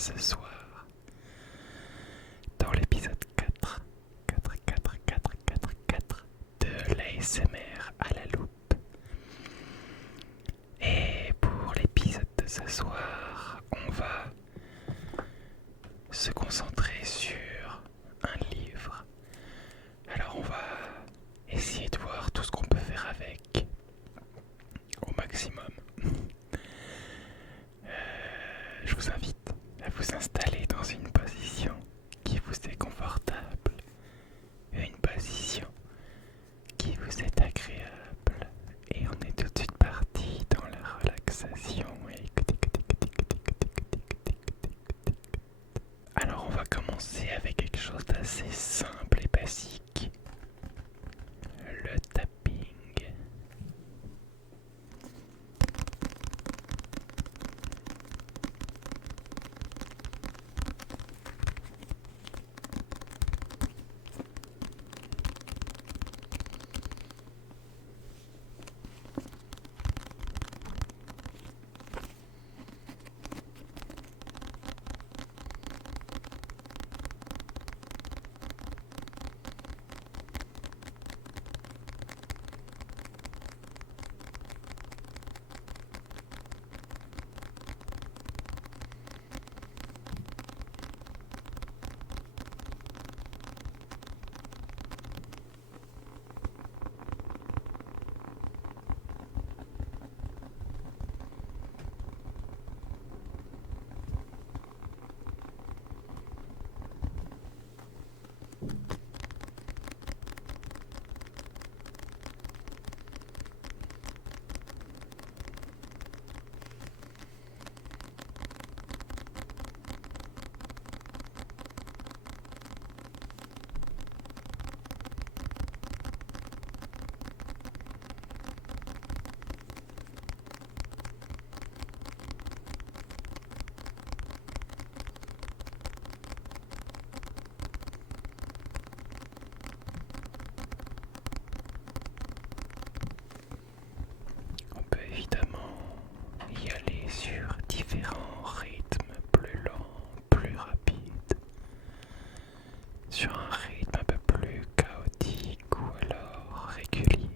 ce soir dans l'épisode 4 de l'ASMR à la loupe. Et pour l'épisode de ce soir, on va se concentrer sur un livre. Alors on va essayer de voir tout ce qu'on peut faire avec au maximum. Je vous invite à vous installer dans une position qui vous est confortable, une position qui vous est agréable, et on est tout de suite parti dans la relaxation. Alors on va commencer avec quelque chose d'assez simple et basique, le tapping. On peut évidemment y aller sur différents rythmes, plus lents, plus rapides, sur un rythme un peu plus chaotique ou alors régulier.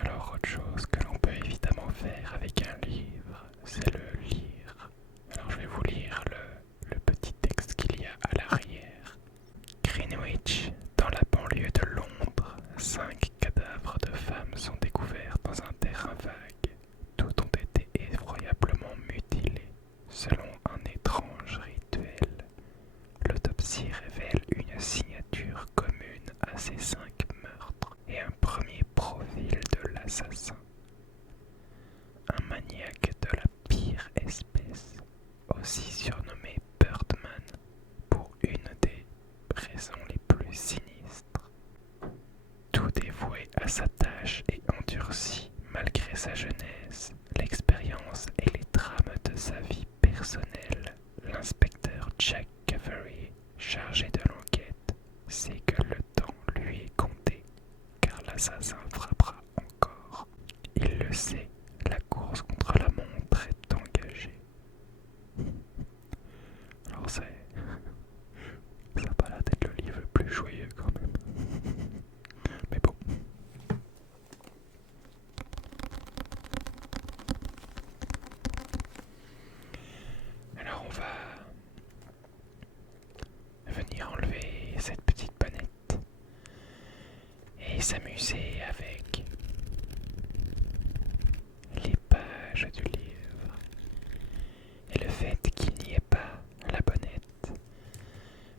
Alors autre chose que l'on peut évidemment faire avec un livre, c'est le lire. Alors je vais vous lire le petit texte qu'il y a à l'arrière. Greenwich, dans la banlieue de Londres, 5 cadavres de femmes sont découverts dans un terrain vague. Toutes ont été effroyablement mutilées, selon un étrange rituel. L'autopsie révèle une signature commune à ces 5 meurtres et un premier profil de l'assassin. personnel, l'inspecteur Jack Cavery, chargé de l'enquête, sait que le temps lui est compté, car l'assassin frappera encore. Il le sait, la course contre la montre est engagée. Alors ça n'a pas l'air d'être le livre le plus joyeux quand même. Mais bon. Alors on va venir enlever cette petite bonnette et s'amuser avec les pages du livre. Et le fait qu'il n'y ait pas la bonnette,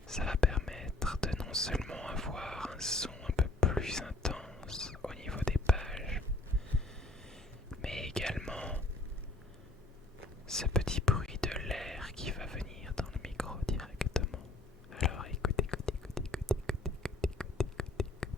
ça va permettre de non seulement avoir un son un peu plus intense au niveau des pages, mais également ce petit bruit de l'air qui va venir dans le micro directement. Alors écoutez, écoutez, écoutez, écoutez, écoutez, écoutez, écoutez, écoutez.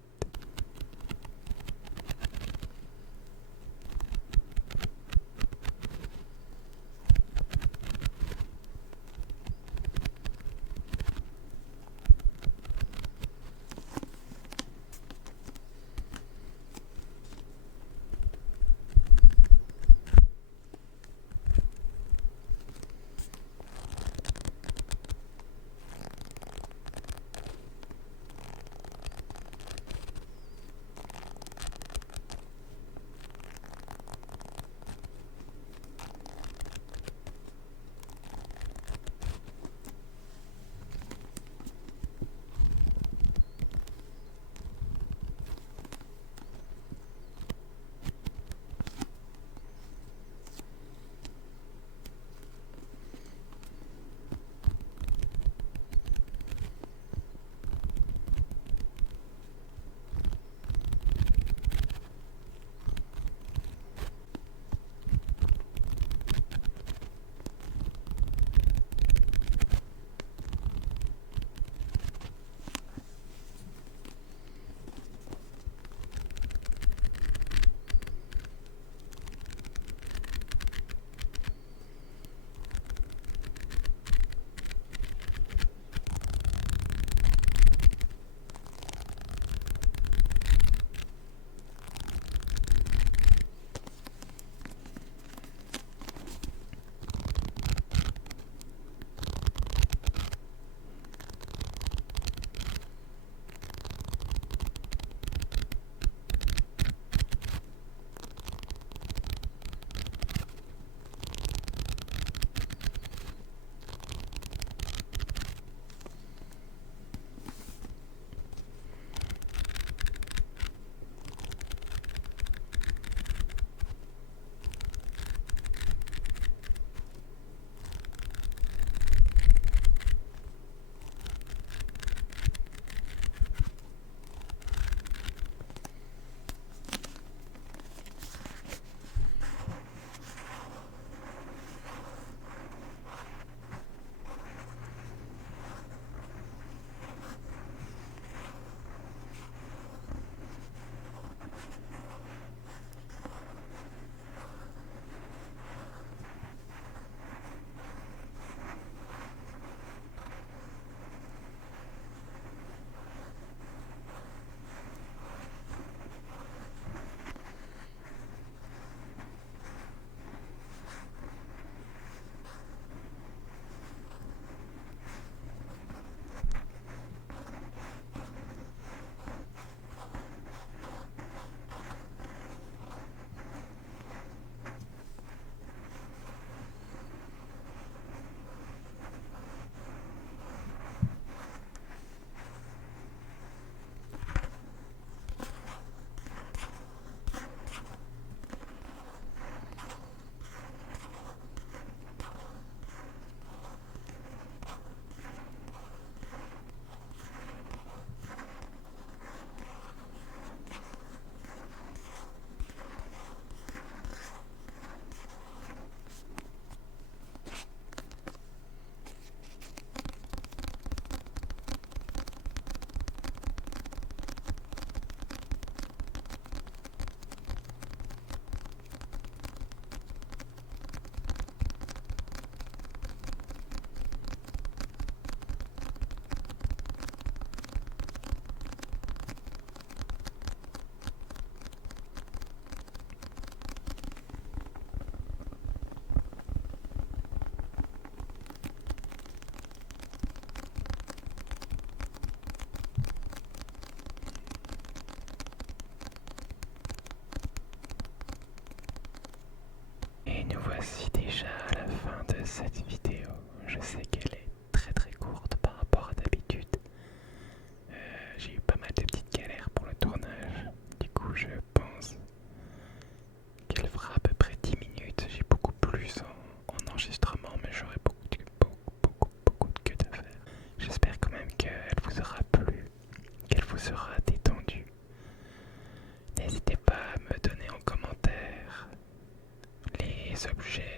objets